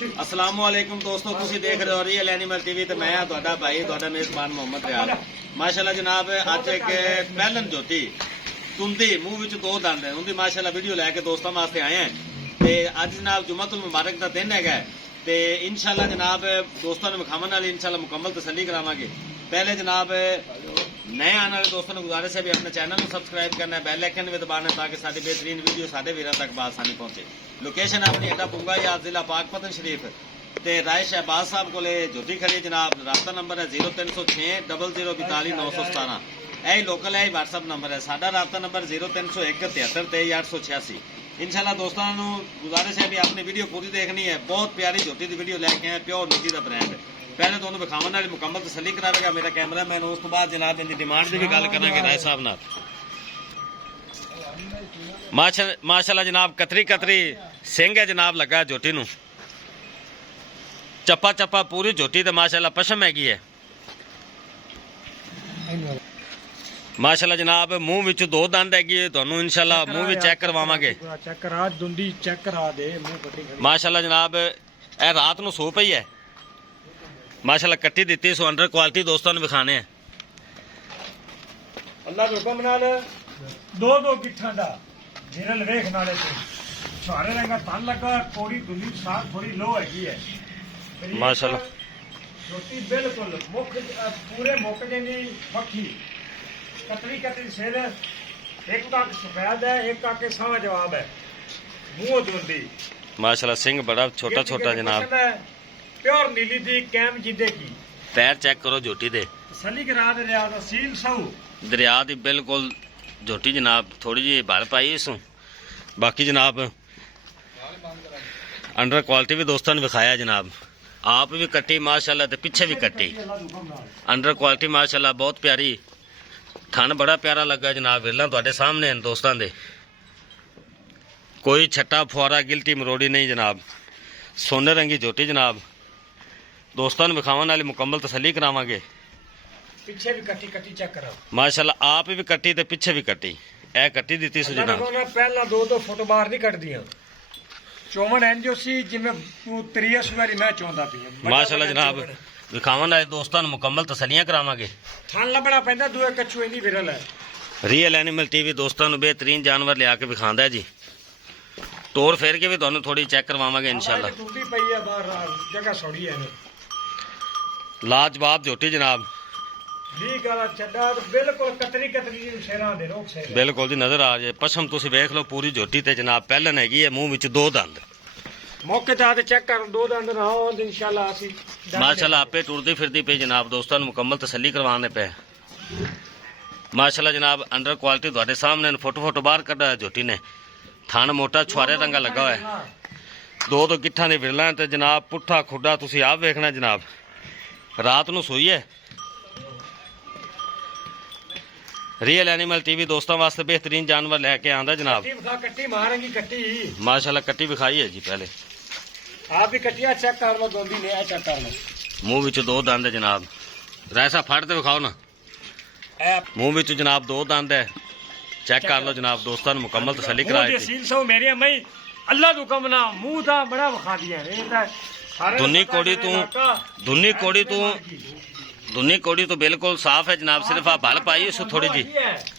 अस्सलामुअलैकुम दोस्तों, तुसी देख रहे हो रियल एनिमल टीवी ते मैं तुहाडा भाई तुहाडा मेजबान मोहम्मद रियाज। माशाल्लाह जनाब अज एक पहलन जोटी तुंदी मुंह विच दो दंद है उनकी माशाल्लाह वीडियो लैके दोस्तों वास्ते आए हैं। ते अज जनाब जुम्मतुल मुबारक दा दिन है ते इंशाल्लाह जनाब दोस्तों ने विखावन वाली इंशाल्लाह मुकम्मल तसल्ली करावांगे। पहले जनाब नए आने वाले दोस्तों ने गुजारिश है भी अपने चैनल को सब्सक्राइब करना है, बेल आइकन भी दबाना है ताकि सारी बेहतरीन वीडियो सारे वीरों तक बासानी पहुंचे। लोकेशन अपनी अड्डा पुंगा या जिला पाकपतन शरीफ ते राय शहबाज साहब को झोटी खड़ी जनाब। रास्ता नंबर है 0306 0042 917। यही लोकल है, व्हाट्सअप नंबर है। साडा रास्ता नंबर 0301 73 23 886। इंशाल्लाह दोस्तों गुजारिश है भी अपनी वीडियो पूरी देखनी है। बहुत प्यारी झोटी की वीडियो लैके आए, प्योर नीली का ब्रांड। पहले तो उन्होंने विखावन वाली मुकम्मल तसल्ली कराएगा मेरा कैमरा मैन, उस तो बाद जनाब इनकी डिमांड की भी गल करांगे राय साहब नाल। माशाल्लाह जनाब कतरी कतरी सिंह है जनाब लगा झोटी नूं, चप्पा चप्पा पूरी झोटी ते माशाल्लाह पशम हैगी है। माशाल्लाह जनाब मुंह विच दो दंद हैगी है, तुहानूं इंशाल्लाह मुंह भी चेक करवावांगे। चेक करा दुंदी चेक करा दे मुंह कट्टी खड़ी। माशाल्लाह जनाब ए रात नूं सो पई है, माशाल्लाह कट्टी दी सो अंडर क्वालिटी दोस्तों ने विखाने हैं। अल्लाह दे हुक्म नाल दो दो गिट्ठां दा जिरल वेख नाले ते सारे रंगा तन लगा कोड़ी दुंदी साथ थोड़ी लो हैगी है माशाल्लाह। रोटी बिल्कुल मुख पूरे मुक जेनी पक्की कतरी कतरी सिर एक तक सफेद है एक तक सवा जवाब है मुंह दुंदी माशाल्लाह सिंह बड़ा छोटा छोटा जनाब। प्योर नीली दी कैम जिंदे की पैर चेक करो झोटी दे, तसल्ली करा दे रिया दा सील सऊ दरिया दी बिल्कुल झोटी जनाब। थोड़ी जी भर पाई इसू, बाकी जनाब अंडर क्वालिटी भी दोस्तों ने विखाया जनाब। आप भी कट्टी माशाल्लाह ते पीछे भी कट्टी अंडर क्वालिटी माशाल्लाह बहुत प्यारी। थन बड़ा प्यारा लगा जनाब। विरला तुहाडे सामने हैं दोस्तों दे, कोई छट्टा फुआरा गिल्टी मरोड़ी नहीं जनाब। सोने रंगी झोटी जनाब दोस्तों ने विखावन वाली मुकम्मल तसल्ली करावांगे। पीछे भी कट्टी कट्टी चेक करो माशाल्लाह आप भी कट्टी ते पीछे भी कट्टी ए कट्टी दी सी जनाब। पहला दो फुट बाहर नहीं कट दिया चौवन एनजो सी जिमें त्रिया सुवारी मैं चाहता पी माशाल्लाह जनाब विखावन वाले दोस्तों ने मुकम्मल तसल्लियां करावांगे। थान लभना पैंदा दूए कच्छू इन्नी विरल है। रियल एनिमल टीवी दोस्तों ने बेहतरीन जानवर लिया के विखांदा है जी। तोड़ फेर के भी तुहानूं थोड़ी चेक करवावांगे इंशाल्लाह। टूटी पई है बाहर जगह सोड़ी है लाजवाब झोटी जनाब। बिल्कुल कतरी कतरी शेरां दे रोक से बिल्कुल जी नजर आ जाए। पशम तुसी वेख लो पूरी झोटी ते जनाब पहलन हैगी है, मुंह विच दो दंद। मौके ते आते चेक कर दो दंद ना हो इंशाल्लाह असी माशाल्लाह आपे टुरदी फिरदी पे जनाब दोस्तों ने मुकम्मल तसल्ली करवाने पे माशाल्लाह जनाब। अंडर क्वालिटी तुहाडे सामने फुट फुट बाहर कढ़ा झोटी ने। थन मोटा छुआरे रंगा लगा हुआ है। दो दो गिट्ठां दे विरलां ते जनाब पुट्ठा खुड्डा तुसी आप वेखना जनाब। रात नूं सोई है। रियल एनिमल टीवी दोस्तों वास्ते बेहतरीन जानवर लैके आंदा जनाब। कट्टी मारेंगी कट्टी माशाल्लाह कट्टी विखाई है जी। पहले आप भी कट्टिया चेक कर लो दोंदी ने चेक कर लो। मुंह विच दो दंद है जनाब। रैसा फड़ ते विखाओ ना। मुंह विच जनाब दो दंद है, चेक कर लो जनाब। दोस्तों ने मुकम्मल तसल्ली कराई थी। मेरे मई अल्लाह तो कम ना मुंह दा बड़ा विखा दिया दुन्नी कोड़ी तो बिल्कुल साफ है जनाब। सिर्फ आप भल पाई उसको थोड़ी जी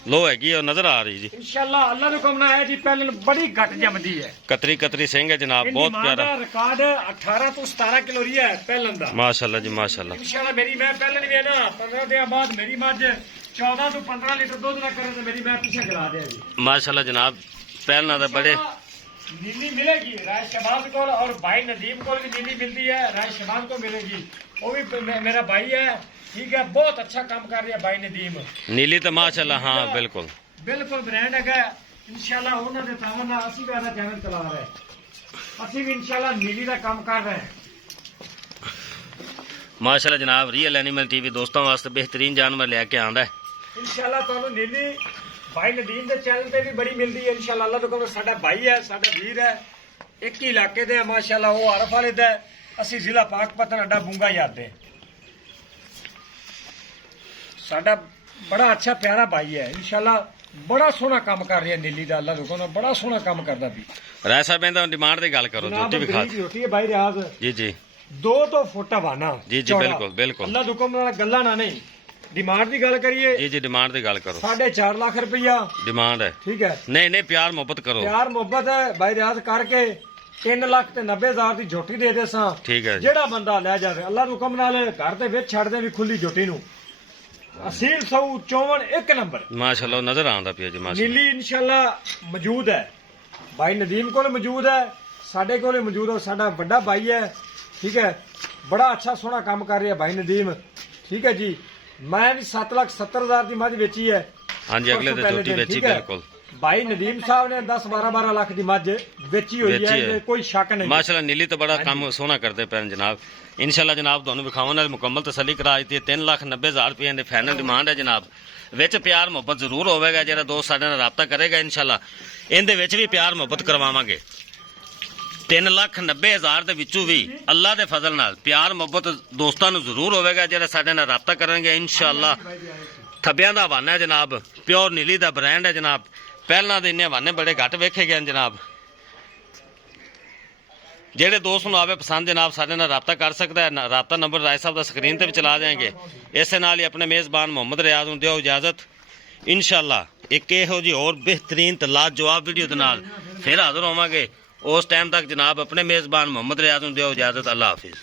लो हैगी और नजर आ रही जी। इंशाल्लाह अल्लाह ने हुक्म है जी। पहले बड़ी घट जमदी है, कतरी कतरी सिंह है जनाब, बहुत प्यारा। रिकॉर्ड 18 तो 17 किलो रिया है पहलन दा माशाल्लाह जी माशाल्लाह। इंशाल्लाह मेरी मैं पहलन भी है ना 15 दिन बाद मेरी मझ 14 तो 15 लीटर दूध ना करे तो मेरी मैं पीछे गिरा दे जी माशाल्लाह जनाब। पहलना दा बड़े नीली मिलेगी राय शहबाज को और भाई नदीम को भी नीली मिलती है, राय शहबाज को मिलेगी। वो भी मेरा भाई है, ठीक है, बहुत अच्छा काम कर रही है भाई नदीम। नीली तो माशाल्लाह हाँ बिल्कुल बिल्कुल ब्रांड है इंशाल्लाह। उन्होंने तामना असी भी आधा चैनल चला रहे हैं, असी भी इंशाल्लाह नीली का काम कर रहे हैं माशाल्लाह जनाब। रियल एनिमल टीवी दोस्तों वास्ते बेहतरीन जानवर लेके आंदा है इंशाल्लाह। तुहानू नीली भाई नदीम के चैनल पे भी बड़ी मिलती है इंशाल्लाह। अल्लाह तो कहो साडा भाई है, साडा वीर है, एक ही इलाके दे माशाल्लाह। वो आरफ वाले दा असी जिला पाकपतन अड्डा बुंगा याद है। साडा बड़ा अच्छा प्यारा भाई है इंशाल्लाह। ਬੜਾ ਸੋਹਣਾ ਕੰਮ ਕਰ ਰਿਹਾ ਨੀਲੀ ਦਾ, ਅੱਲਾ ਰੁਕੋ ਨਾ, ਬੜਾ ਸੋਹਣਾ ਕੰਮ ਕਰਦਾ ਵੀ। ਰਾਏ ਸਾਹਿਬ ਇਹਦਾ ਡਿਮਾਂਡ ਦੀ ਗੱਲ ਕਰੋ, ਜਨਾਬ ਜੋਤੀ ਵਿਖਾ ਬਰੀਕ ਝੋਟੀ ਹੈ ਬਾਈ ਰਿਆਜ਼, ਜੀ ਜੀ 2 ਫੁੱਟ ਹਵਾਨਾ ਜੀ ਜੀ, ਬਿਲਕੁਲ ਬਿਲਕੁਲ ਅੱਲਾ ਹੁਕਮ ਨਾਲ ਗੱਲਾਂ ਨਾ ਨਹੀਂ। ਡਿਮਾਂਡ ਦੀ ਗੱਲ ਕਰੀਏ ਜੀ ਜੀ, ਡਿਮਾਂਡ ਦੀ ਗੱਲ ਕਰੋ। 4.5 ਲੱਖ ਰੁਪਇਆ ਡਿਮਾਂਡ ਹੈ, ਠੀਕ ਹੈ। ਨਹੀਂ ਨਹੀਂ, ਪਿਆਰ ਮੁਹੱਬਤ ਕਰੋ, ਪਿਆਰ ਮੁਹੱਬਤ ਹੈ ਬਾਈ ਰਿਆਜ਼ ਕਰਕੇ 3,90,000 ਦੀ ਝੋਟੀ ਦੇ ਦੇ ਸਾਂ। ਠੀਕ ਹੈ ਜੀ। ਜਿਹੜਾ ਬੰਦਾ ਲੈ ਜਾਵੇ ਅੱਲਾ ਦੇ ਹੁਕਮ ਨਾਲ ਘਰ ਦੇ ਵਿੱਚ ਛੱਡ ਦੇ ਵੀ ਖੁੱਲੀ ਝੋਟੀ ਨੂੰ। ਅਸੀਲ ਸੌ ਚੋਵਨ 1 ਨੰਬਰ ਮਾਸ਼ਾਅੱਲਾ ਨਜ਼ਰ ਆਉਂਦਾ ਪਿਆ ਜੀ ਮਾਸ਼ਾਅੱਲਾ। ਨੀਲੀ ਇਨਸ਼ਾਅੱਲਾ ਮੌਜੂਦ ਹੈ, ਭਾਈ ਨਦੀਮ ਕੋਲ ਮੌਜੂਦ ਹੈ, ਸਾਡੇ ਕੋਲ ਮੌਜੂਦ ਹੈ, ਸਾਡਾ ਵੱਡਾ ਭਾਈ ਹੈ, ਠੀਕ ਹੈ। ਬੜਾ ਅੱਛਾ ਸੋਹਣਾ ਕੰਮ ਕਰ ਰਿਹਾ ਭਾਈ ਨਦੀਮ, ਠੀਕ ਹੈ ਜੀ। ਮੈਂ ਵੀ 7,70,000 ਦੀ ਮੱਝ ਵੇਚੀ ਹੈ। ਹਾਂਜੀ, ਅਗਲੇ ਦਿਨ ਝੋਟੀ ਵੇਚੀ, ਠੀਕ ਹੈ। ਬਿਲਕੁਲ। ਭਾਈ ਨਦੀਮ ਸਾਹਿਬ ਨੇ 10-12 ਲੱਖ ਦੀ ਮੱਝ ਵੇਚੀ ਹੋਈ ਹੈ, ਇਹਦੇ ਕੋਈ ਸ਼ੱਕ ਨਹੀਂ। ਮਾਸ਼ਾਅੱਲਾ ਨੀਲੀ ਤਾਂ ਬੜਾ ਕੰਮ ਸੋਹਣਾ ਕਰਦੇ ਪਏ ਨੇ ਜਨਾਬ। ਇਨਸ਼ਾਅੱਲਾ ਜਨਾਬ ਤੁਹਾਨੂੰ ਵਿਖਾਉਣ ਨਾਲ ਮੁਕੰਮਲ ਤਸੱਲੀ ਕਰਾ ਦਿੱਤੀ ਹੈ। 3,90,000 ਰੁਪਏ ਦੀ ਫਾਈਨਲ ਡਿਮਾਂਡ ਹੈ ਜਨਾਬ। ਵਿੱਚ ਪਿਆਰ ਮੁਹੱਬਤ ਜ਼ਰੂਰ ਹੋਵੇਗਾ, ਜਿਹੜਾ ਦੋਸਤ ਸਾਡੇ ਨਾਲ ਰਾਬਤਾ ਕਰੇਗਾ ਇਨਸ਼ਾਅੱਲਾ ਇਹਦੇ ਵਿੱਚ ਵੀ ਪਿਆਰ ਮੁਹੱਬਤ ਕਰਵਾਵਾਂਗੇ। 3,90,000 ਦੇ ਵਿੱਚੋਂ ਵੀ ਅੱਲਾ ਦੇ ਫਜ਼ਲ ਨਾਲ ਪਿਆਰ ਮੁਹੱਬਤ ਦੋਸਤਾਂ ਨੂੰ ਜ਼ਰੂਰ ਹੋਵੇਗਾ, ਜਿਹੜੇ ਸਾਡੇ ਨਾਲ ਰਾਬਤਾ ਕਰਨਗੇ ਇਨਸ਼ਾਅੱਲਾ। ਥੱਬਿਆਂ ਦਾ ਹਵਾਨਾ ਹੈ ਜਨਾਬ, ਪਿਓਰ ਨੀਲੀ ਦਾ ਬ੍ਰਾਂਡ ਹੈ ਜਨਾਬ। ਪਹਿਲਾਂ ਦੇ ਇੰਨੇ ਹਵਾਨੇ ਬੜੇ ਘੱਟ ਵੇਖੇ ਗਏ ਨੇ ਜਨਾਬ। ਜਿਹੜੇ ਦੋਸਤ ਨੂੰ ਆਵੇ ਪਸੰਦ ਜਨਾਬ ਸਾਡੇ ਨਾਲ ਰਾਬਤਾ ਕਰ ਸਕਦਾ ਹੈ। ਰਾਬਤਾ ਨੰਬਰ ਰਾਏ ਸਾਹਿਬ ਦਾ ਸਕਰੀਨ ਤੇ ਵੀ ਚਲਾ ਦੇਵਾਂਗੇ। ਇਸੇ ਨਾਲ ਹੀ ਆਪਣੇ ਮੇਜ਼ਬਾਨ ਮੁਹੰਮਦ ਰਿਆਜ਼ ਨੂੰ ਦਿਓ ਇਜਾਜ਼ਤ। ਇਨਸ਼ਾਅੱਲਾ ਇੱਕ ਇਹੋ ਜਿਹੀ ਹੋਰ ਬਿਹਤਰੀਨ ਤੇ ਲਾਜਵਾਬ ਵੀਡੀਓ ਦੇ ਨਾਲ ਫਿਰ ਹਾਜ਼ਰ ਹੋਵਾਂਗੇ। ਉਸ ਟਾਈਮ ਤੱਕ ਜਨਾਬ ਆਪਣੇ ਮੇਜ਼ਬਾਨ ਮੁਹੰਮਦ ਰਿਆਜ਼ ਨੂੰ ਦਿਓ ਇਜਾਜ਼ਤ। ਅੱਲਾ ਹਾਫਿਜ਼।